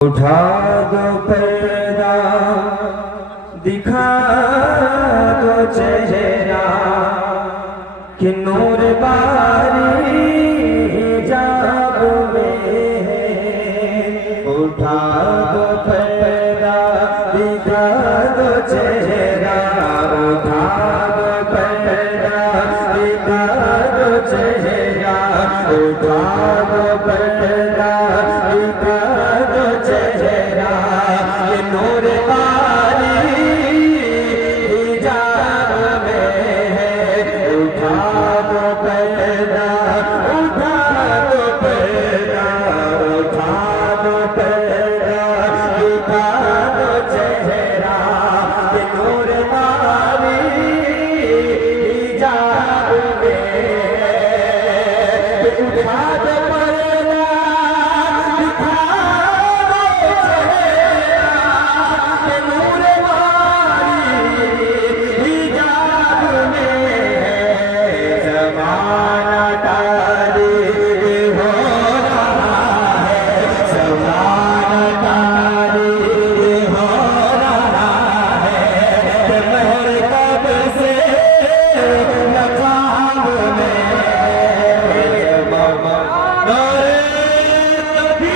उठा दो पर्दा दिखा दो चेहरा कि नूर बारी जाग में है। उठा दो पर्दा दिखा दो चेहरा